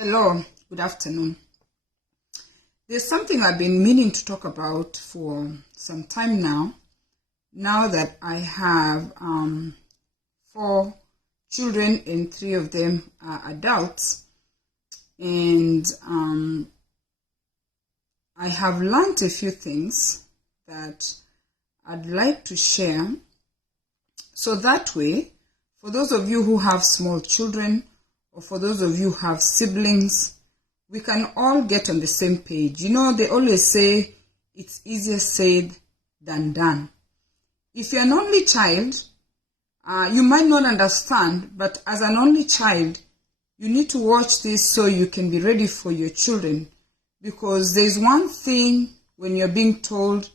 Hello, good afternoon. There's something I've been meaning to talk about for some time now that I have 4 children and 3 of them are adults. And I have learned a few things that I'd like to share. So that way, for those of you who have small children, or for those of you who have siblings, we can all get on the same page. You know, they always say it's easier said than done. If you're an only child, you might not understand, but as an only child, you need to watch this so you can be ready for your children. Because there's one thing when you're being told,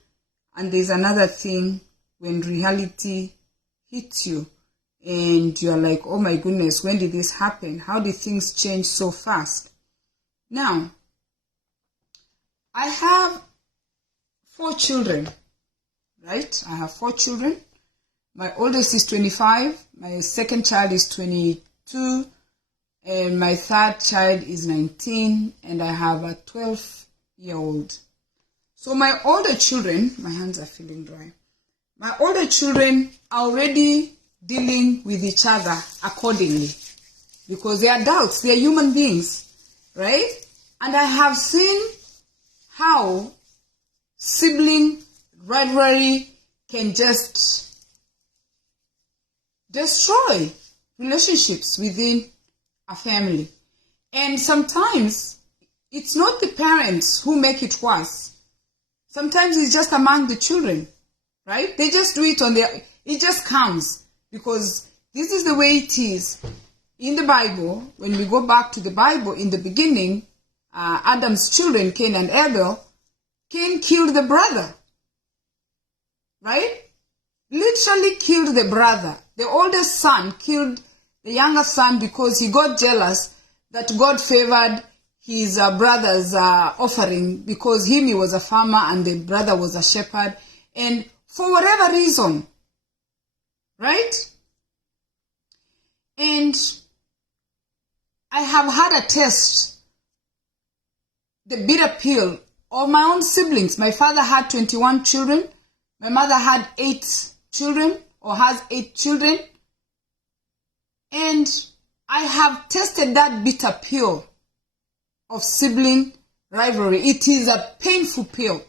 and there's another thing when reality hits you. And you're like, oh my goodness, when did this happen? How did things change so fast? Now, I have 4 children, right? I have 4 children. My oldest is 25, my second child is 22, and my third child is 19, and I have a 12-year-old. So my older children, my hands are feeling dry. My older children are already dealing with each other accordingly, because they're adults, they're human beings, right? And I have seen how sibling rivalry can just destroy relationships within a family. And sometimes it's not the parents who make it worse. Sometimes it's just among the children, right? They just do it it just comes. Because this is the way it is. In the Bible, when we go back to the Bible, in the beginning, Adam's children, Cain and Abel, Cain killed the brother. Right? Literally killed the brother. The oldest son killed the younger son because he got jealous that God favored his brother's offering, because he was a farmer and the brother was a shepherd. And for whatever reason, right? And I have had a taste, the bitter pill of my own siblings. My father had 21 children. My mother had 8 children, or has 8 children. And I have tasted that bitter pill of sibling rivalry. It is a painful pill.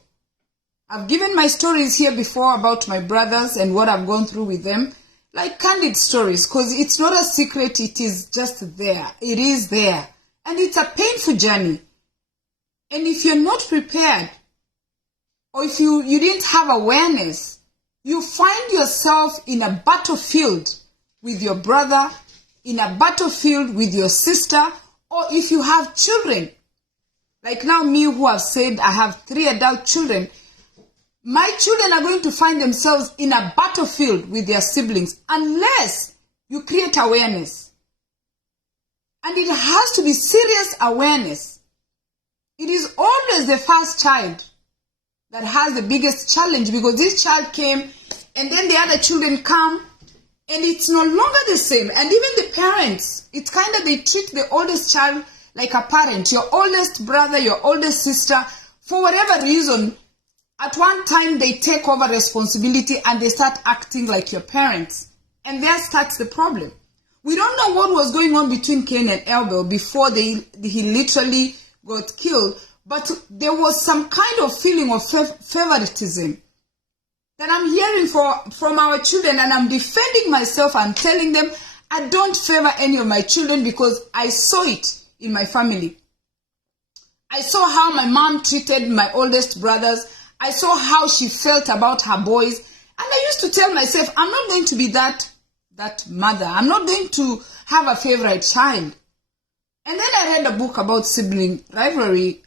I've given my stories here before about my brothers and what I've gone through with them. Like candid stories, because it's not a secret, it is just there. It is there. And it's a painful journey. And if you're not prepared, or if you didn't have awareness, you find yourself in a battlefield with your brother, in a battlefield with your sister, or if you have children. Like now me, who have said I have 3 adult children, my children are going to find themselves in a battlefield with their siblings unless you create awareness. And it has to be serious awareness. It is always the first child that has the biggest challenge, because this child came and then the other children come and it's no longer the same. And even the parents, it's kind of, they treat the oldest child like a parent. Your oldest brother, your oldest sister, for whatever reason, at one time, they take over responsibility and they start acting like your parents. And there starts the problem. We don't know what was going on between Cain and Abel before he literally got killed. But there was some kind of feeling of favoritism that I'm hearing from our children. And I'm defending myself and telling them I don't favor any of my children, because I saw it in my family. I saw how my mom treated my oldest brothers. I saw how she felt about her boys. And I used to tell myself, I'm not going to be that mother. I'm not going to have a favorite child. And then I read a book about sibling rivalry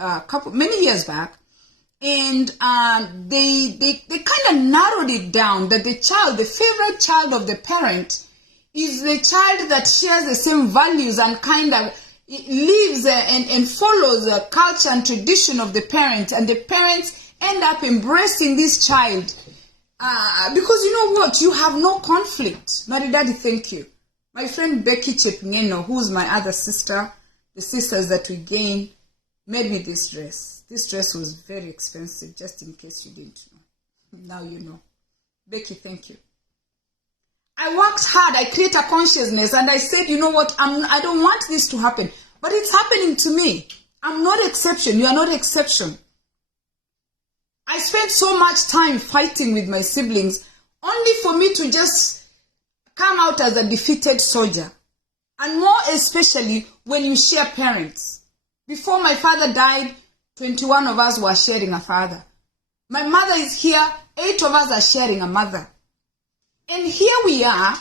many years back. And they kind of narrowed it down that the favorite child of the parent is the child that shares the same values and kind of lives and follows the culture and tradition of the parent. And the parents end up embracing this child because you know what? You have no conflict. Daddy, thank you. My friend Becky Chepngeno, who's my other sister, the sisters that we gained made me this dress. This dress was very expensive, just in case you didn't know. Now you know. Becky, thank you. I worked hard. I created a consciousness, and I said, you know what? I don't want this to happen, but it's happening to me. I'm not exception. You are not exception. I spent so much time fighting with my siblings, only for me to just come out as a defeated soldier. And more especially when you share parents. Before my father died, 21 of us were sharing a father. My mother is here, 8 of us are sharing a mother. And here we are,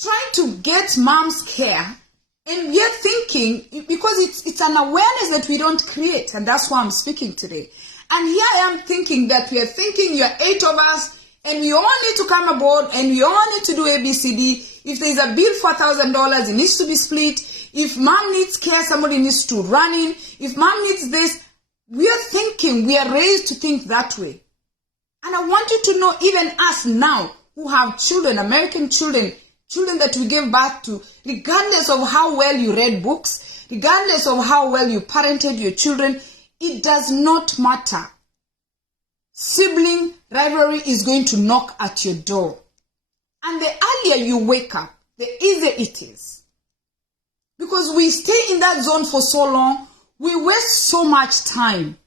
trying to get mom's care, and we are thinking, because it's an awareness that we don't create, and that's why I'm speaking today. And here I am thinking that we are thinking you're 8 of us, and we all need to come aboard, and we all need to do ABCD. If there's a bill for $1,000, it needs to be split. If mom needs care, somebody needs to run in. If mom needs this, we are thinking, we are raised to think that way. And I want you to know, even us now, who have children, American children, children that we gave birth to, regardless of how well you read books, regardless of how well you parented your children, it does not matter. Sibling rivalry is going to knock at your door. And the earlier you wake up, the easier it is. Because we stay in that zone for so long, we waste so much time,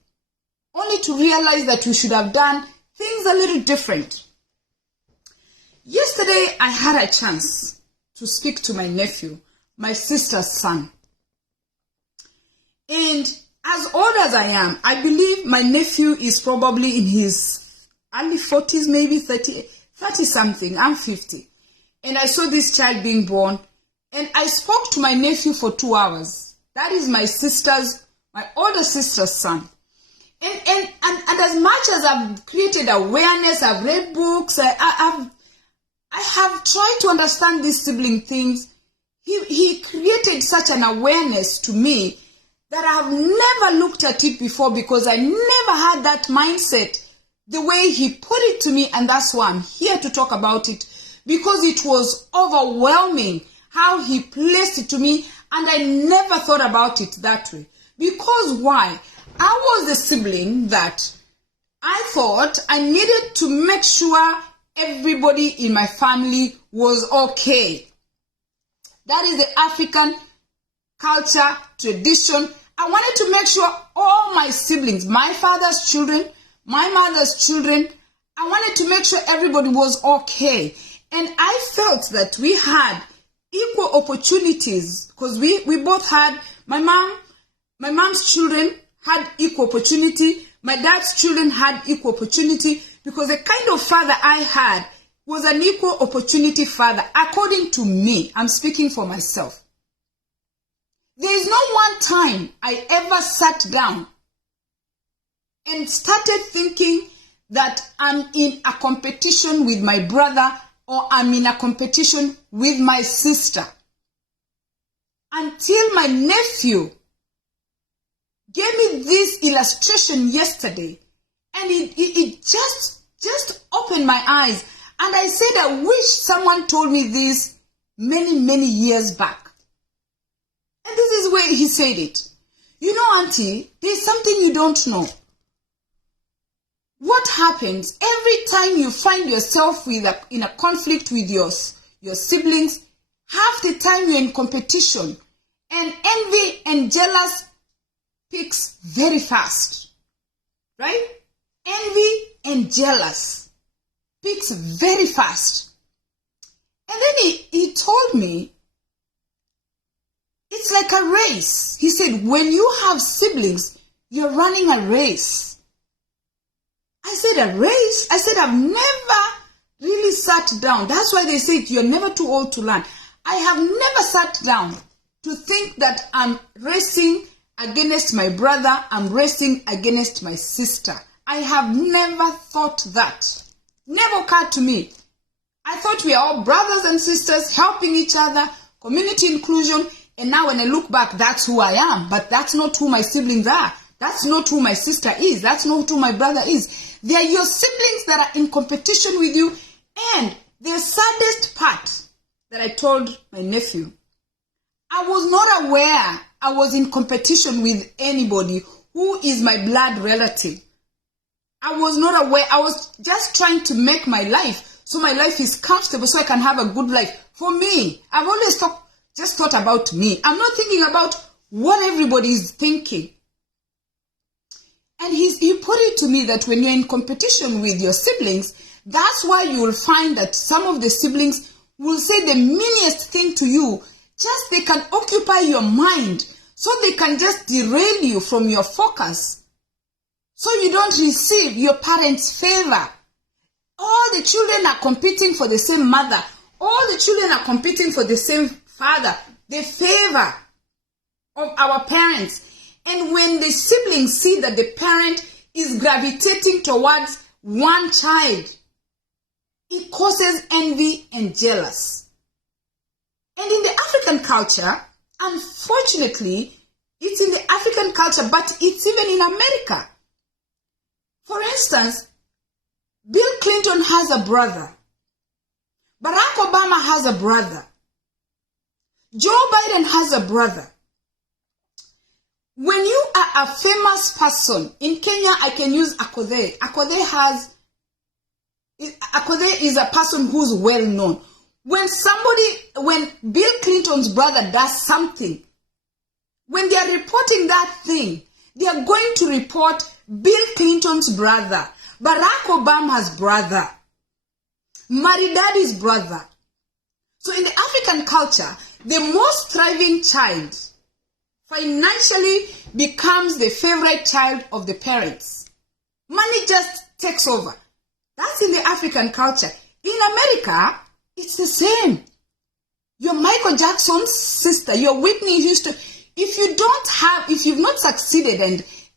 only to realize that we should have done things a little different. Yesterday, I had a chance to speak to my nephew, my sister's son. And as old as I am, I believe my nephew is probably in his early 40s, maybe 30 something. I'm 50. And I saw this child being born. And I spoke to my nephew for 2 hours. That is my older sister's son. And as much as I've created awareness, I've read books, I have tried to understand these sibling things. He created such an awareness to me that I have never looked at it before, because I never had that mindset the way he put it to me, and that's why I'm here to talk about it, because it was overwhelming how he placed it to me, and I never thought about it that way. Because why? I was the sibling that I thought I needed to make sure everybody in my family was okay. That is the African culture, tradition. I wanted to make sure all my siblings, my father's children, my mother's children, I wanted to make sure everybody was okay. And I felt that we had equal opportunities, because we both had, my mom's children had equal opportunity, my dad's children had equal opportunity, because the kind of father I had was an equal opportunity father, according to me. I'm speaking for myself. There is no one time I ever sat down and started thinking that I'm in a competition with my brother, or I'm in a competition with my sister, until my nephew gave me this illustration yesterday, and it just opened my eyes. And I said, I wish someone told me this many years back. And this is where he said it. You know, Auntie, there's something you don't know. What happens every time you find yourself in a conflict with your siblings? Half the time you're in competition, and envy and jealous peaks very fast, right? Envy and jealous peaks very fast. And then he told me, it's like a race. He said, when you have siblings, you're running a race. I said, a race? I said, I've never really sat down. That's why they say you're never too old to learn. I have never sat down to think that I'm racing against my brother, I'm racing against my sister. I have never thought that. Never occurred to me. I thought we are all brothers and sisters helping each other, community inclusion, and now when I look back, that's who I am. But that's not who my siblings are. That's not who my sister is. That's not who my brother is. They are your siblings that are in competition with you. And the saddest part that I told my nephew, I was not aware I was in competition with anybody who is my blood relative. I was not aware. I was just trying to make my life so my life is comfortable so I can have a good life. For me, I've always just thought about me. I'm not thinking about what everybody is thinking. And he put it to me that when you're in competition with your siblings, that's why you will find that some of the siblings will say the meanest thing to you. Just they can occupy your mind so they can just derail you from your focus. So you don't receive your parents' favor. All the children are competing for the same mother. All the children are competing for the same father. The favor of our parents. And when the siblings see that the parent is gravitating towards one child, it causes envy and jealous. And in the African culture, unfortunately, it's in the African culture, but it's even in America. For instance, Bill Clinton has a brother. Barack Obama has a brother. Joe Biden has a brother. When you are a famous person, in Kenya, I can use Akodhe. Akodhe is a person who's well known. When Bill Clinton's brother does something, when they are reporting that thing, they are going to report Bill Clinton's brother, Barack Obama's brother, Maridadi's brother. So in the African culture, the most thriving child financially becomes the favorite child of the parents. Money just takes over. That's in the African culture. In America, it's the same. Your Michael Jackson's sister, your Whitney Houston, if you've not succeeded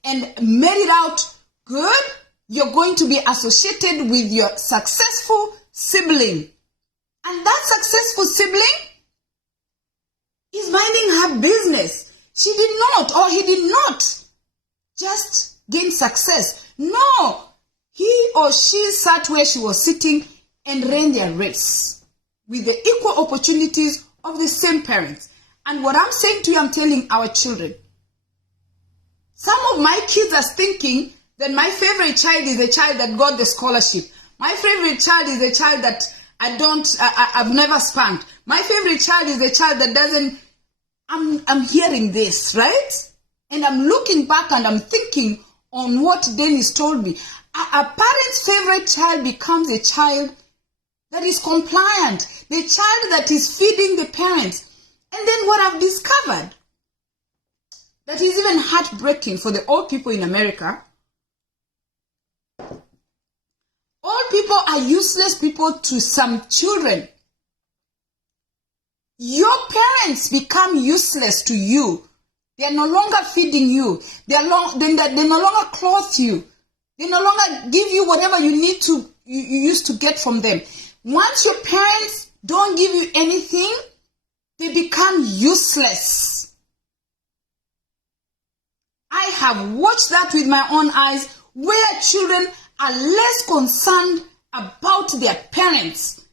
and made it out good, you're going to be associated with your successful sibling. And that successful sibling is minding her business. She did not, or he did not just gain success. No, he or she sat where she was sitting and ran their race with the equal opportunities of the same parents. And what I'm saying to you, I'm telling our children. Some of my kids are thinking that my favorite child is a child that got the scholarship. My favorite child is a child that I've never spanked. My favorite child is a child that doesn't. I'm hearing this, right? And I'm looking back and I'm thinking on what Dennis told me. A parent's favorite child becomes a child that is compliant, the child that is feeding the parents. And then what I've discovered, that is even heartbreaking for the old people in America. Old people are useless people to some children. Your parents become useless to you. They are no longer feeding you. They no longer clothe you. They no longer give you whatever you need to, you used to get from them. Once your parents don't give you anything, they become useless. I have watched that with my own eyes, where children are less concerned about their parents.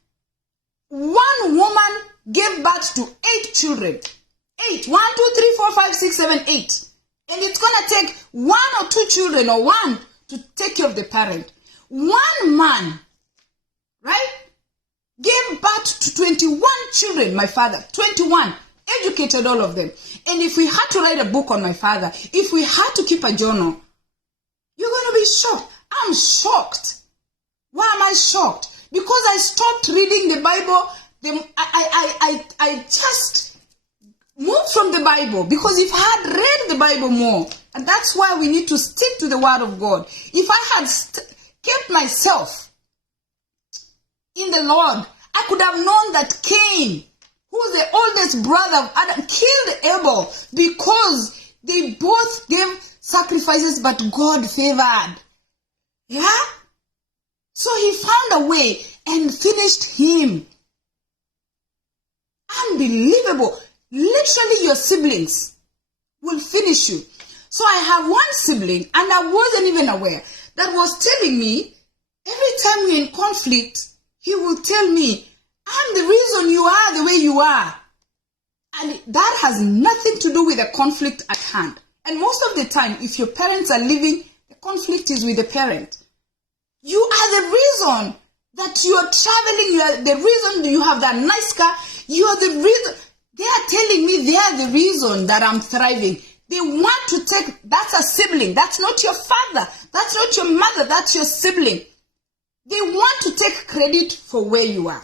One woman gave birth to 8 children. 8. 1, 2, 3, 4, 5, 6, 7, 8. And it's going to take 1 or 2 children or one to take care of the parent. One man, right, gave birth to 21 children, my father. 21. Educated all of them. And if we had to write a book on my father, if we had to keep a journal, you're going to be shocked. I'm shocked. Why am I shocked? Because I stopped reading the Bible. I just moved from the Bible, because if I had read the Bible more, and that's why we need to stick to the Word of God. If I had kept myself in the Lord, I could have known that Cain, who's the oldest brother of Adam, killed Abel because they both gave sacrifices, but God favored. Yeah? So he found a way and finished him. Unbelievable. Literally, your siblings will finish you. So I have one sibling, and I wasn't even aware, that was telling me, every time we're in conflict, he will tell me, I'm the reason you are the way you are. And that has nothing to do with the conflict at hand. And most of the time, if your parents are living, the conflict is with the parent. You are the reason that you are traveling. You are the reason you have that nice car. You are the reason. They are telling me they are the reason that I'm thriving. They want to take, that's a sibling. That's not your father. That's not your mother. That's your sibling. They want to take credit for where you are.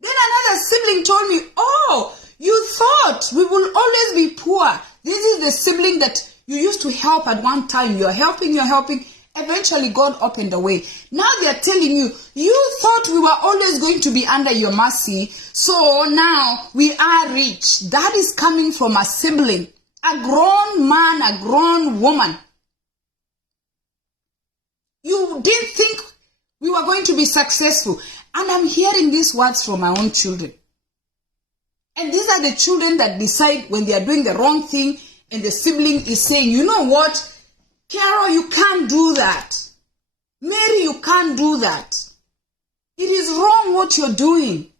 Then another sibling told me, oh, you thought we will always be poor. This is the sibling that you used to help at one time. You're helping. Eventually, God opened the way. Now they are telling you, you thought we were always going to be under your mercy. So now we are rich. That is coming from a sibling, a grown man, a grown woman. You didn't think we were going to be successful. And I'm hearing these words from my own children. And these are the children that decide when they are doing the wrong thing and the sibling is saying, you know what, Carol, you can't do that. Mary, you can't do that. It is wrong what you're doing.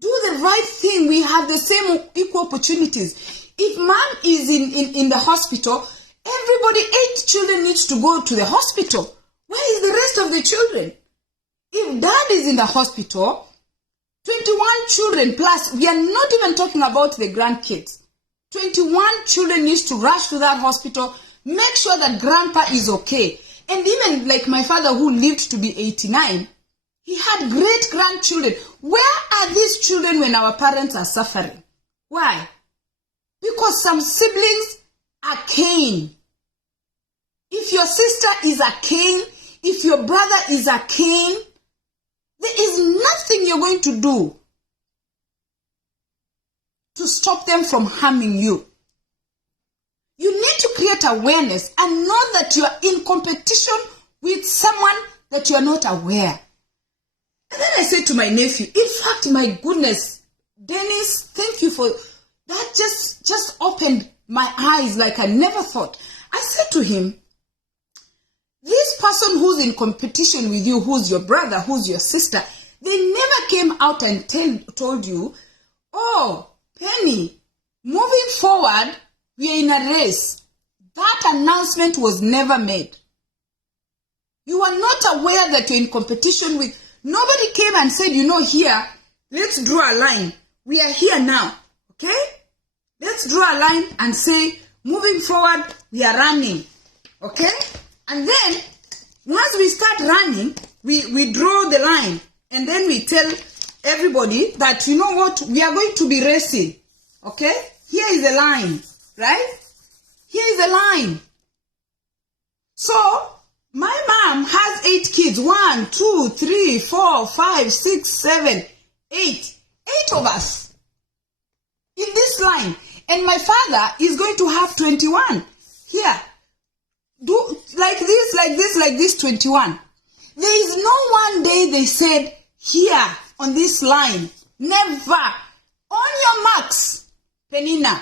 Do the right thing. We have the same equal opportunities. If mom is in the hospital, everybody, 8 children needs to go to the hospital. Where is the rest of the children? If dad is in the hospital, 21 children plus, we are not even talking about the grandkids. 21 children needs to rush to that hospital, make sure that grandpa is okay. And even like my father who lived to be 89, he had great grandchildren. Where are these children when our parents are suffering? Why? Because some siblings are Cain. If your sister is a Cain, if your brother is a Cain, there is nothing you're going to do to stop them from harming you. You need to create awareness and know that you are in competition with someone that you are not aware. And then I said to my nephew, in fact, my goodness, Dennis, thank you for that. Just opened my eyes like I never thought. I said to him, this person who's in competition with you, who's your brother, who's your sister, they never came out and told you, oh, Penny, moving forward, we are in a race. That announcement was never made. You are not aware that you're in competition with, nobody came and said, you know, here, let's draw a line. We are here now, okay? Let's draw a line and say, moving forward, we are running, okay? And then, once we start running, we draw the line. And then we tell everybody that, you know what, we are going to be racing. Okay? Here is the line, right? Here is the line. So, my mom has 8 kids. 1, 2, 3, 4, 5, 6, 7, 8. 8 of us in this line. And my father is going to have 21. Here. Do like this, 21. There is no one day they said, here, on this line. Never. On your marks, Penina.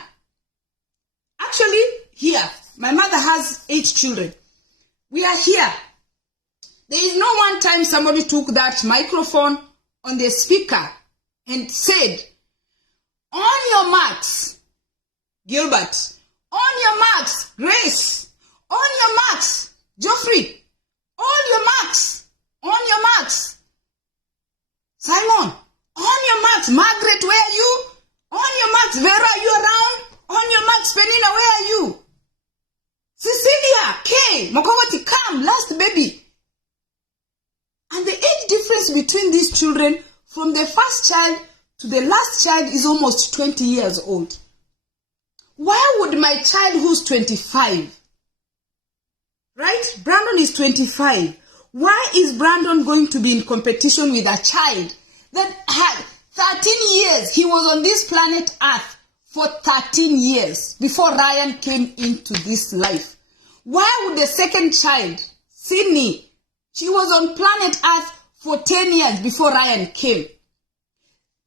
Actually, here. My mother has 8 children. We are here. There is no one time somebody took that microphone on the speaker and said, on your marks, Gilbert. On your marks, Grace. On your marks, Geoffrey. On your marks. On your marks. Simon. On your marks, Margaret, where are you? On your marks, Vera, are you around? On your marks, Penina, where are you? Cecilia, Kay, Mokogoti, come, last baby. And the age difference between these children from the first child to the last child is almost 20 years old. Why would my child who's 25, right? Brandon is 25. Why is Brandon going to be in competition with a child that had 13 years? He was on this planet Earth for 13 years before Ryan came into this life. Why would the second child, Sydney, she was on planet Earth for 10 years before Ryan came.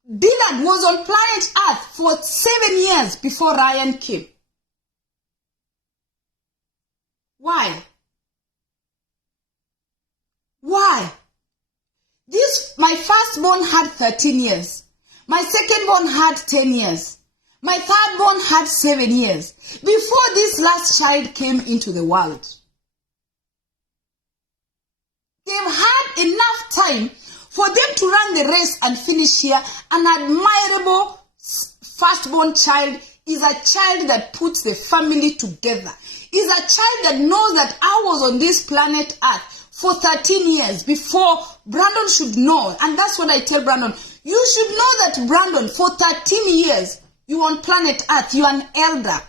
Dillard was on planet Earth for 7 years before Ryan came. Why? Why? My firstborn had 13 years. My secondborn had 10 years. My third born had 7 years before this last child came into the world. They've had enough time for them to run the race and finish here. An admirable firstborn child is a child that puts the family together. Is a child that knows that I was on this planet Earth for 13 years before Brandon should know. And that's what I tell Brandon. You should know that, Brandon, for 13 years, you're on planet Earth. You're an elder.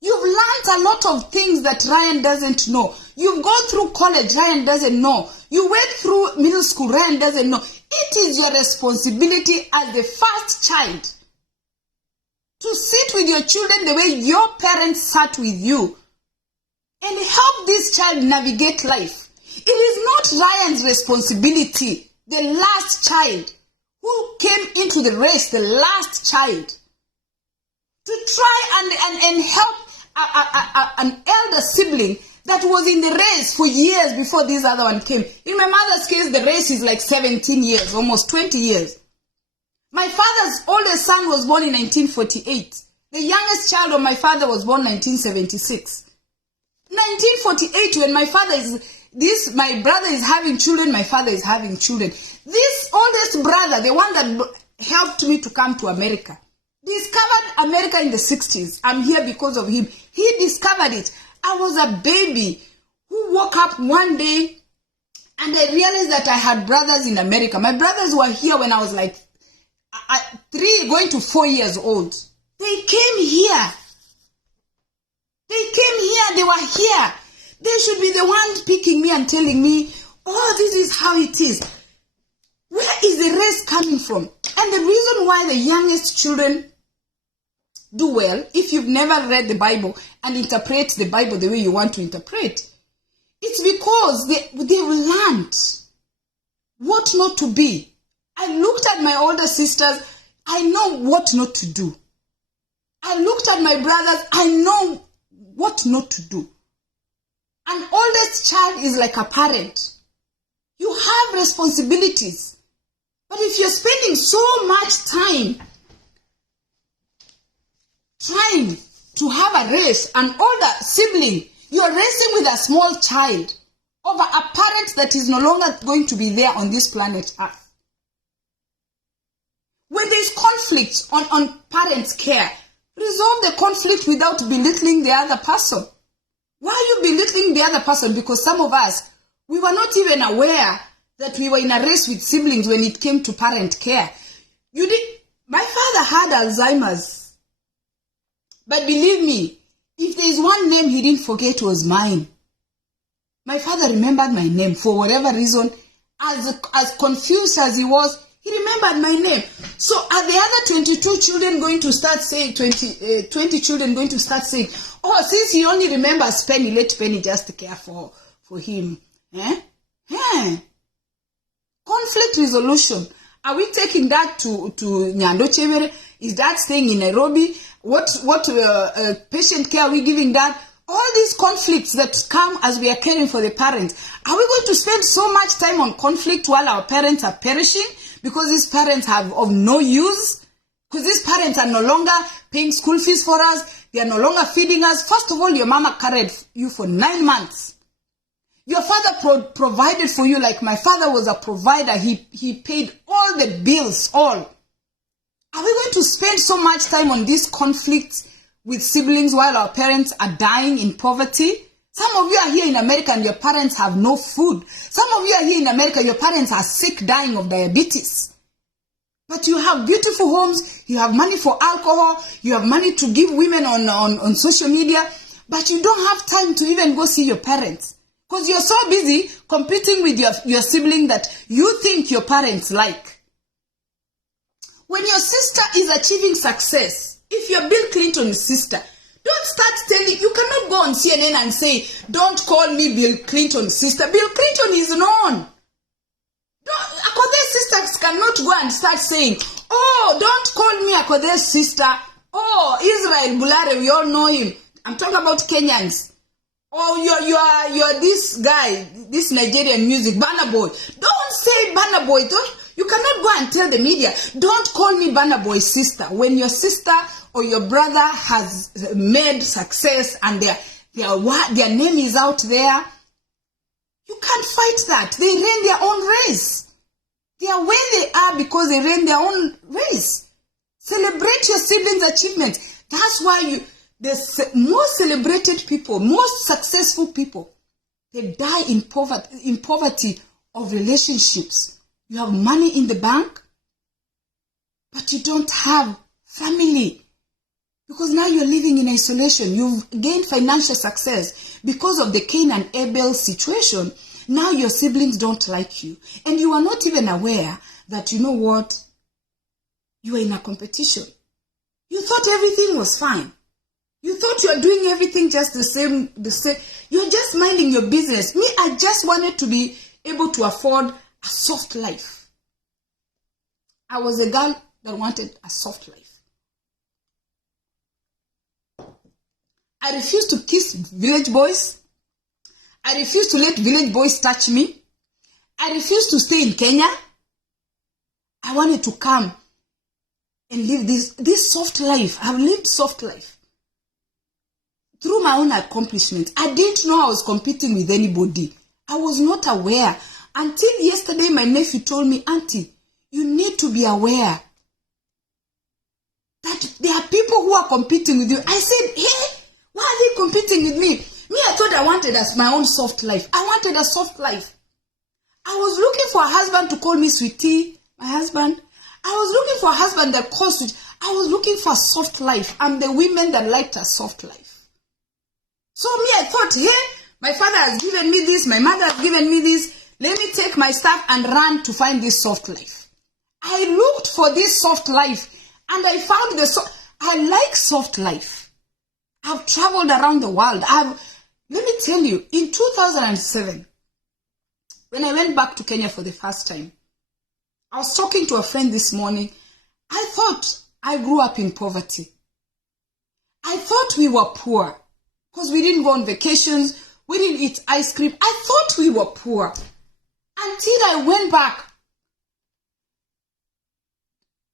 You've learned a lot of things that Ryan doesn't know. You've gone through college, Ryan doesn't know. You went through middle school, Ryan doesn't know. It is your responsibility as the first child to sit with your children the way your parents sat with you and help this child navigate life. It is not Ryan's responsibility, the last child who came into the race, the last child, to try and help an elder sibling that was in the race for years before this other one came. In my mother's case, the race is like 17 years, almost 20 years. My father's oldest son was born in 1948. The youngest child of my father was born in 1976. 1948, when my brother is having children, my father is having children. This oldest brother, the one that helped me to come to America, discovered America in the 60s. I'm here because of him. He discovered it. I was a baby who woke up one day and I realized that I had brothers in America. My brothers were here when I was like 3 going to 4 years old. They came here. They were here. They should be the ones picking me and telling me, oh, this is how it is. Where is the race coming from? And the reason why the youngest children do well, if you've never read the Bible and interpret the Bible the way you want to interpret, it's because they've learned what not to be. I looked at my older sisters, I know what not to do. I looked at my brothers, I know what not to do. An oldest child is like a parent. You have responsibilities. But if you're spending so much time trying to have a race, an older sibling, you're racing with a small child over a parent that is no longer going to be there on this planet Earth. When there's conflict on parents' care, resolve the conflict without belittling the other person. Why are you belittling the other person? Because some of us, we were not even aware that we were in a race with siblings when it came to parent care. My father had Alzheimer's. But believe me, if there is one name he didn't forget, it was mine. My father remembered my name for whatever reason. As confused as he was, he remembered my name. So are the other 22 children going to start saying, 20 children going to start saying, oh, since he only remembers Penny, let Penny just care for him. Conflict resolution. Are we taking that to Nyando Chevere? Is that staying in Nairobi? What patient care are we giving that? All these conflicts that come as we are caring for the parents. Are we going to spend so much time on conflict while our parents are perishing? Because these parents have of no use? Because these parents are no longer paying school fees for us. They are no longer feeding us. First of all, your mama carried you for 9 months. Your father provided for you like my father was a provider. He paid all the bills, all. Are we going to spend so much time on these conflicts with siblings while our parents are dying in poverty? Some of you are here in America and your parents have no food. Some of you are here in America, your parents are sick, dying of diabetes. But you have beautiful homes, you have money for alcohol, you have money to give women on social media, but you don't have time to even go see your parents. Because you're so busy competing with your sibling that you think your parents like. When your sister is achieving success, if you're Bill Clinton's sister, don't start telling, you cannot go on CNN and say, don't call me Bill Clinton's sister. Bill Clinton is known. Akothe's sisters cannot go and start saying, oh, don't call me Akothe's sister. Oh, Israel Bulare, we all know him. I'm talking about Kenyans. Oh, you're this guy, this Nigerian music, Burna Boy. Don't say Burna Boy. You cannot go and tell the media, don't call me Burna Boy's sister, when your sister or your brother has made success and their name is out there. You can't fight that. They ran their own race. They are where they are because they ran their own race. Celebrate your siblings' achievements. That's why the most celebrated people, most successful people, they die in poverty of relationships. You have money in the bank, but you don't have family. Because now you're living in isolation. You've gained financial success. Because of the Cain and Abel situation, now your siblings don't like you. And you are not even aware that, you know what, you are in a competition. You thought everything was fine. You thought you are doing everything just the same. You're just minding your business. Me, I just wanted to be able to afford a soft life. I was a girl that wanted a soft life. I refused to kiss village boys. I refused to let village boys touch me. I refused to stay in Kenya. I wanted to come and live this soft life. I've lived soft life. Through my own accomplishments. I didn't know I was competing with anybody. I was not aware. Until yesterday, my nephew told me, Auntie, you need to be aware that there are people who are competing with you. I said, hey, why are they competing with me? Me, I thought I wanted my own soft life. I wanted a soft life. I was looking for a husband to call me sweetie, my husband. I was looking for a husband that calls sweet. I was looking for a soft life. I'm the women that liked a soft life. So me, I thought, hey, my father has given me this, my mother has given me this. Let me take my stuff and run to find this soft life. I looked for this soft life and I found I like soft life. I've traveled around the world. Let me tell you, in 2007, when I went back to Kenya for the first time, I was talking to a friend this morning. I thought I grew up in poverty. I thought we were poor because we didn't go on vacations. We didn't eat ice cream. I thought we were poor until I went back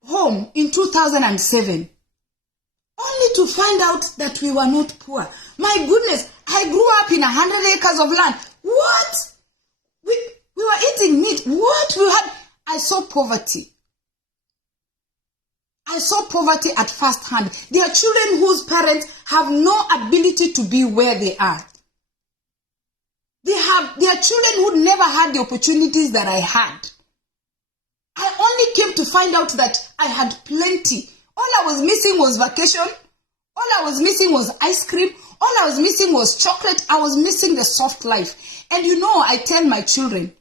home in 2007. Only to find out that we were not poor. My goodness, I grew up in 100 acres of land. What? We were eating meat. What? I saw poverty. I saw poverty at first hand. There are children whose parents have no ability to be where they are. There are children who never had the opportunities that I had. I only came to find out that I had plenty. All I was missing was vacation. All I was missing was ice cream. All I was missing was chocolate. I was missing the soft life. And you know, I tell my children,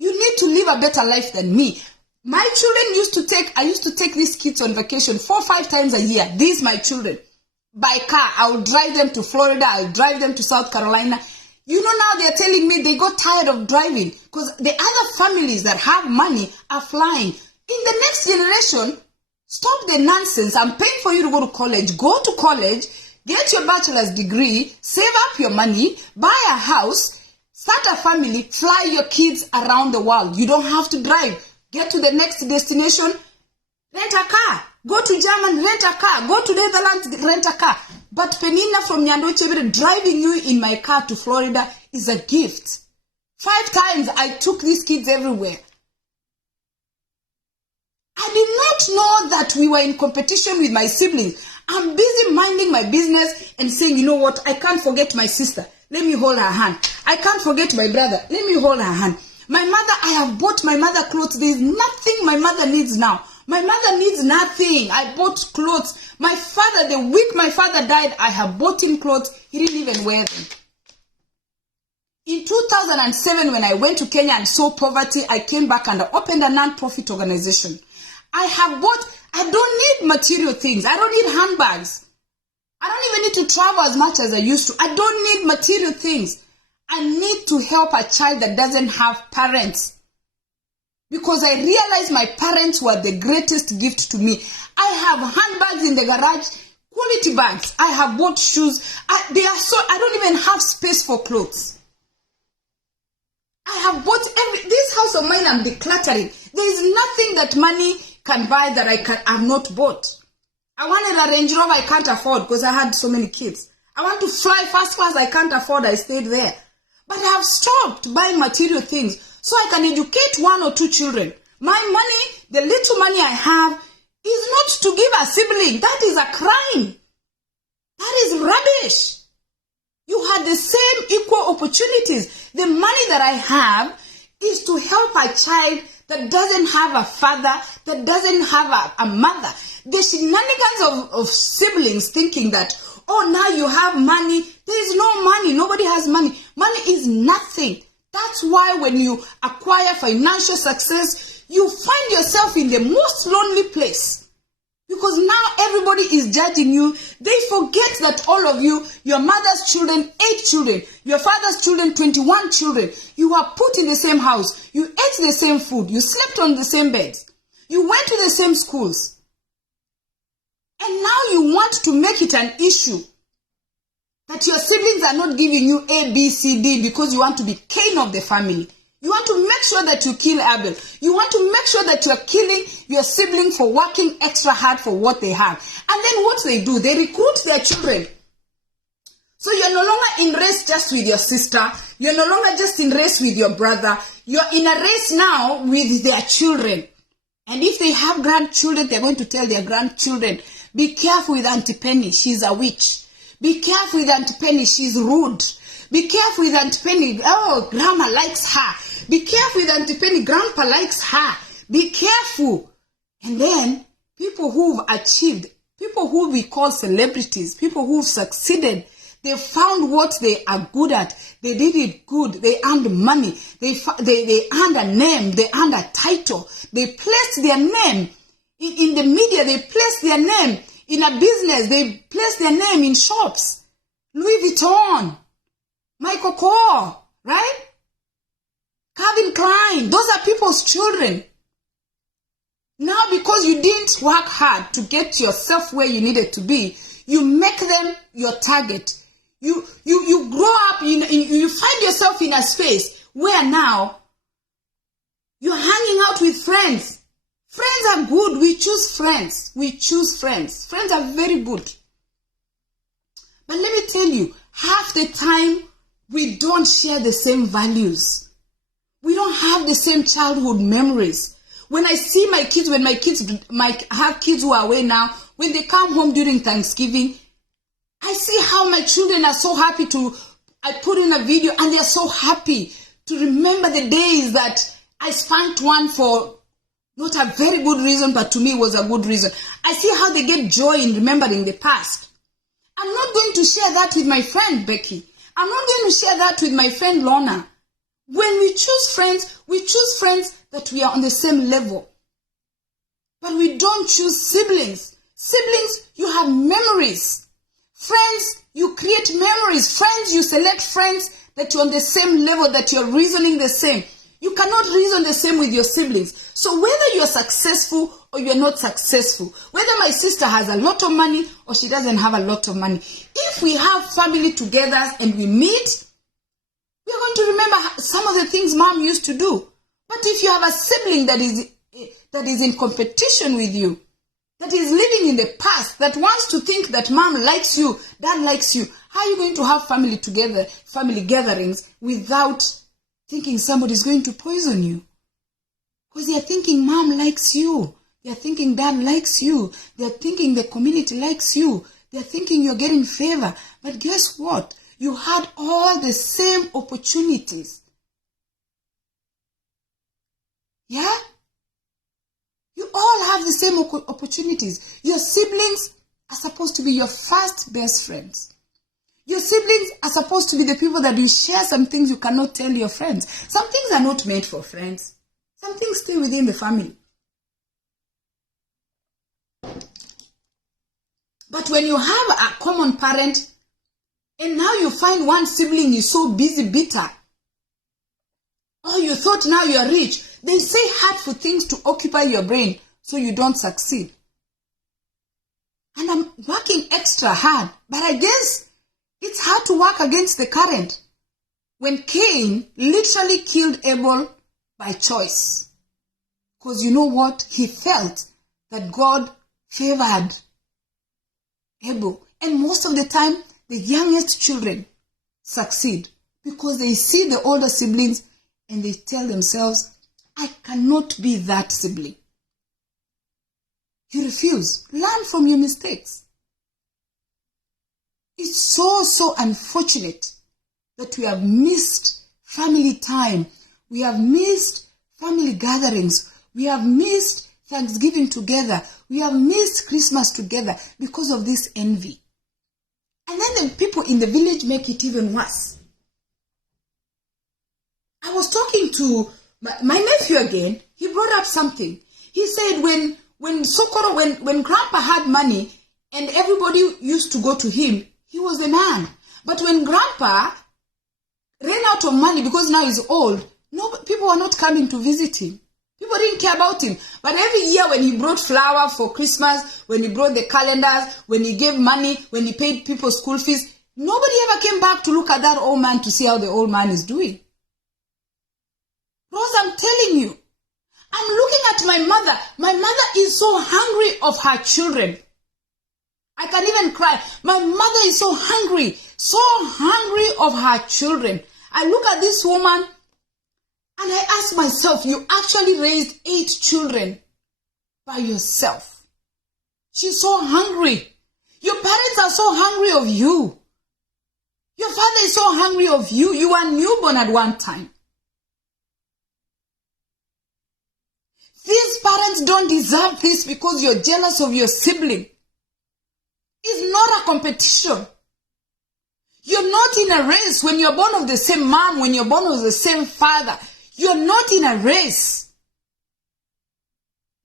you need to live a better life than me. My children I used to take these kids on vacation 4 or 5 times a year. These my children. By car, I will drive them to Florida. I'll drive them to South Carolina. You know, now they're telling me they got tired of driving because the other families that have money are flying. In the next generation, stop the nonsense. I'm paying for you to go to college. Go to college, get your bachelor's degree, save up your money, buy a house, start a family, fly your kids around the world. You don't have to drive. Get to the next destination, rent a car. Go to Germany, rent a car. Go to Netherlands, rent a car. But Penina from Nyandochebere driving you in my car to Florida is a gift. 5 times I took these kids everywhere. I did not know that we were in competition with my siblings. I'm busy minding my business and saying, you know what, I can't forget my sister. Let me hold her hand. I can't forget my brother. Let me hold her hand. My mother, I have bought my mother clothes. There is nothing my mother needs now. My mother needs nothing. I bought clothes. My father, the week my father died, I have bought him clothes. He didn't even wear them. In 2007, when I went to Kenya and saw poverty, I came back and I opened a non-profit organization. I don't need material things. I don't need handbags. I don't even need to travel as much as I used to. I don't need material things. I need to help a child that doesn't have parents. Because I realized my parents were the greatest gift to me. I have handbags in the garage, quality bags. I have bought shoes. I don't even have space for clothes. I have bought this house of mine, I'm decluttering. There is nothing that money can buy that I've not bought. I wanted a Range Rover I can't afford because I had so many kids. I want to fly first class I can't afford. I stayed there. But I have stopped buying material things so I can educate 1 or 2 children. My money, the little money I have, is not to give a sibling. That is a crime. That is rubbish. You had the same equal opportunities. The money that I have is to help a child that doesn't have a father, that doesn't have a mother. The shenanigans of siblings thinking that, oh, now you have money. There is no money. Nobody has money. Money is nothing. That's why when you acquire financial success, you find yourself in the most lonely place. Because now everybody is judging you. They forget that all of you, your mother's children, 8 children, your father's children, 21 children, you were put in the same house. You ate the same food. You slept on the same beds. You went to the same schools. And now you want to make it an issue that your siblings are not giving you A, B, C, D because you want to be king of the family. You want to make sure that you kill Abel. You want to make sure that you are killing your sibling for working extra hard for what they have. And then what they do, they recruit their children. So you're no longer in race just with your sister. You're no longer just in race with your brother. You're in a race now with their children. And if they have grandchildren, they're going to tell their grandchildren, be careful with Auntie Penny, she's a witch. Be careful with Auntie Penny, she's rude. Be careful with Auntie Penny, oh, Grandma likes her. Be careful with Auntie Penny, Grandpa likes her. Be careful. And then people who've achieved, people who we call celebrities, people who've succeeded, they found what they are good at. They did it good. They earned money. They earned a name. They earned a title. They placed their name in the media. They placed their name in a business. They placed their name in shops. Louis Vuitton, Michael Kors, right? Calvin Klein. Those are people's children. Now, because you didn't work hard to get yourself where you needed to be, you make them your target. You grow up, you find yourself in a space where now you're hanging out with friends. Friends are good. We choose friends. We choose friends. Friends are very good. But let me tell you, half the time we don't share the same values. We don't have the same childhood memories. When I see my kids, when I have kids who are away now, when they come home during Thanksgiving, I see how my children are so happy I put in a video and they're so happy to remember the days that I spanked one for not a very good reason, but to me it was a good reason. I see how they get joy in remembering the past. I'm not going to share that with my friend Becky. I'm not going to share that with my friend Lorna. When we choose friends that we are on the same level. But we don't choose siblings. Siblings, you have memories. Friends, you create memories. Friends, you select friends that you're on the same level, that you're reasoning the same. You cannot reason the same with your siblings. So whether you're successful or you're not successful, whether my sister has a lot of money or she doesn't have a lot of money, if we have family together and we meet, we're going to remember some of the things mom used to do. But if you have a sibling that is in competition with you, that is living in the past, that wants to think that mom likes you, dad likes you, how are you going to have family gatherings without thinking somebody's going to poison you? Because they're thinking mom likes you. They're thinking dad likes you. They're thinking the community likes you. They're thinking you're getting favor. But guess what? You had all the same opportunities. Yeah? You all have the same opportunities. Your siblings are supposed to be your first best friends. Your siblings are supposed to be the people that you share some things you cannot tell your friends. Some things are not made for friends. Some things stay within the family. But when you have a common parent, and now you find one sibling is so busy, bitter, oh, you thought now you are rich. They say hurtful things to occupy your brain so you don't succeed. And I'm working extra hard, but I guess it's hard to work against the current. When Cain literally killed Abel by choice. Because you know what? He felt that God favored Abel. And most of the time, the youngest children succeed because they see the older siblings and they tell themselves, I cannot be that sibling. You refuse. Learn from your mistakes. It's so unfortunate that we have missed family time. We have missed family gatherings. We have missed Thanksgiving together. We have missed Christmas together because of this envy. And then the people in the village make it even worse. I was talking to my nephew again. He brought up something. He said when Grandpa had money and everybody used to go to him, he was the man. But when Grandpa ran out of money because now he's old, people were not coming to visit him. People didn't care about him. But every year when he brought flour for Christmas, when he brought the calendars, when he gave money, when he paid people school fees, nobody ever came back to look at that old man to see how the old man is doing. Rose, I'm telling you, I'm looking at my mother. My mother is so hungry of her children. I can even cry. My mother is so hungry of her children. I look at this woman and I ask myself, you actually raised 8 children by yourself. She's so hungry. Your parents are so hungry of you. Your father is so hungry of you. You were newborn at one time. These parents don't deserve this because you're jealous of your sibling. It's not a competition. You're not in a race. When you're born of the same mom, when you're born of the same father, you're not in a race.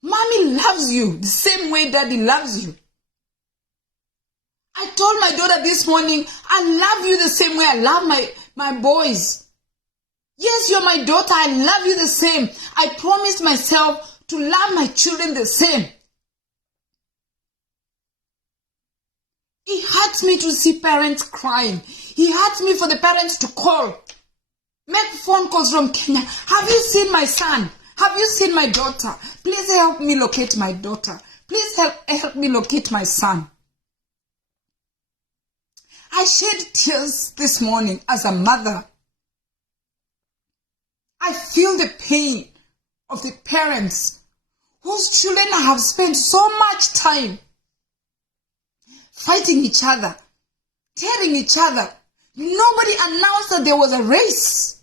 Mommy loves you the same way daddy loves you. I told my daughter this morning, I love you the same way I love my boys. Yes, you're my daughter. I love you the same. I promised myself to love my children the same. It hurts me to see parents crying. It hurts me for the parents to call. Make phone calls from Kenya. Have you seen my son? Have you seen my daughter? Please help me locate my daughter. Please help me locate my son. I shed tears this morning as a mother. I feel the pain of the parents whose children have spent so much time fighting each other, tearing each other. Nobody announced that there was a race.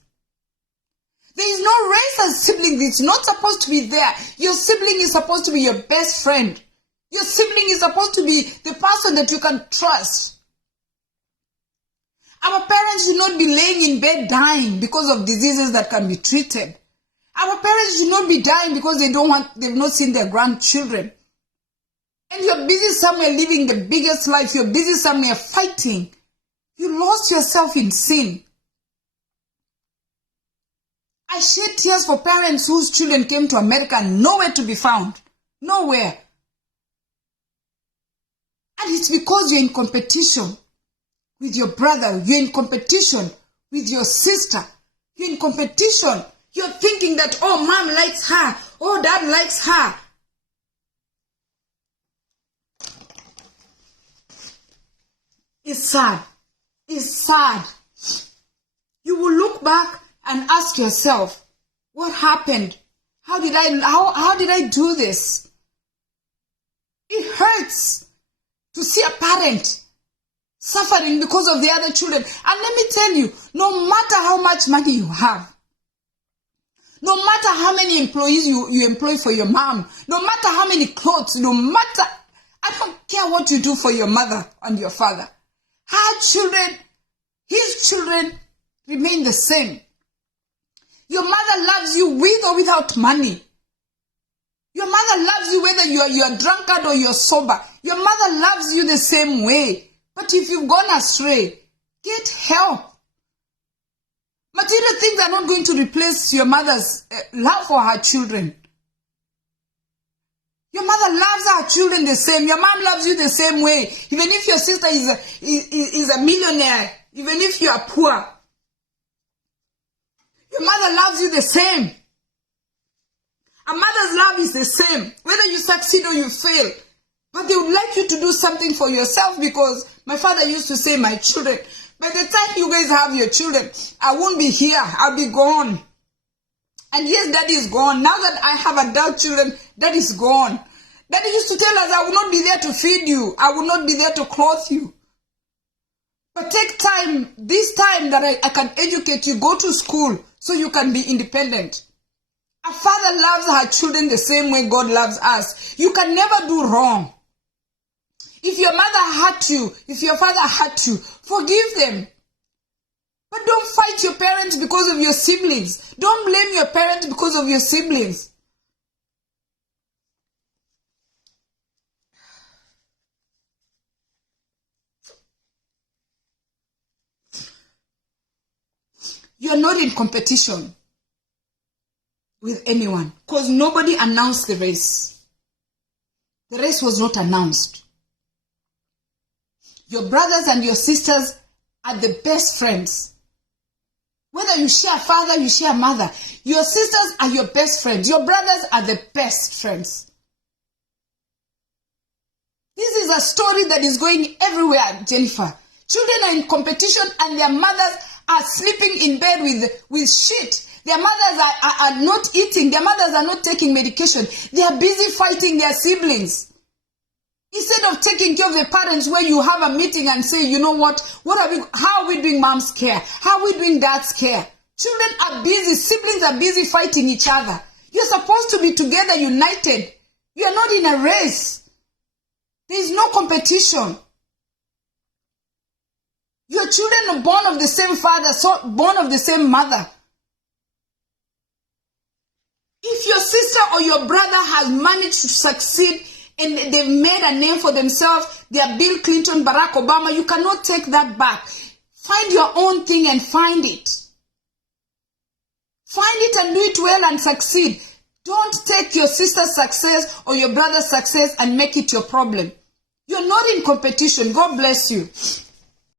There is no race as siblings. It's not supposed to be there. Your sibling is supposed to be your best friend. Your sibling is supposed to be the person that you can trust. Our parents should not be laying in bed dying because of diseases that can be treated. Our parents should not be dying because they've not seen their grandchildren. And you're busy somewhere living the biggest life. You're busy somewhere fighting. You lost yourself in sin. I shed tears for parents whose children came to America and nowhere to be found. Nowhere. And it's because you're in competition with your brother. You're in competition with your sister. You're in competition. You're thinking that, oh, mom likes her. Oh, dad likes her. It's sad. It's sad. You will look back and ask yourself, what happened? How did I do this? It hurts to see a parent suffering because of the other children. And let me tell you, no matter how much money you have, no matter how many employees you employ for your mom, no matter how many clothes, I don't care what you do for your mother and your father. Her children, his children remain the same. Your mother loves you with or without money. Your mother loves you whether you're drunkard or you're sober. Your mother loves you the same way. But if you've gone astray, get help. Material things are not going to replace your mother's love for her children. Your mother loves her children the same. Your mom loves you the same way. Even if your sister is a millionaire, even if you are poor, your mother loves you the same. A mother's love is the same, whether you succeed or you fail. But they would like you to do something for yourself, because my father used to say, my children, by the time you guys have your children, I won't be here, I'll be gone. And yes, daddy is gone. Now that I have adult children, daddy is gone. Daddy used to tell us, I will not be there to feed you. I will not be there to clothe you. But take time, this time that I can educate you, go to school so you can be independent. A father loves her children the same way God loves us. You can never do wrong. If your mother hurt you, if your father hurt you, forgive them. But don't fight your parents because of your siblings. Don't blame your parents because of your siblings. You are not in competition with anyone, because nobody announced the race. The race was not announced. Your brothers and your sisters are the best friends. Whether you share a father, you share a mother, your sisters are your best friends. Your brothers are the best friends. This is a story that is going everywhere, Jennifer. Children are in competition and their mothers are sleeping in bed with shit. Their mothers are not eating. Their mothers are not taking medication. They are busy fighting their siblings. Instead of taking care of the parents, where you have a meeting and say, you know what how are we doing mom's care? How are we doing dad's care? Children are busy. Siblings are busy fighting each other. You're supposed to be together, united. You are not in a race. There is no competition. Your children are born of the same father, born of the same mother. If your sister or your brother has managed to succeed and they've made a name for themselves, they are Bill Clinton, Barack Obama, you cannot take that back. Find your own thing and find it. Find it and do it well and succeed. Don't take your sister's success or your brother's success and make it your problem. You're not in competition. God bless you.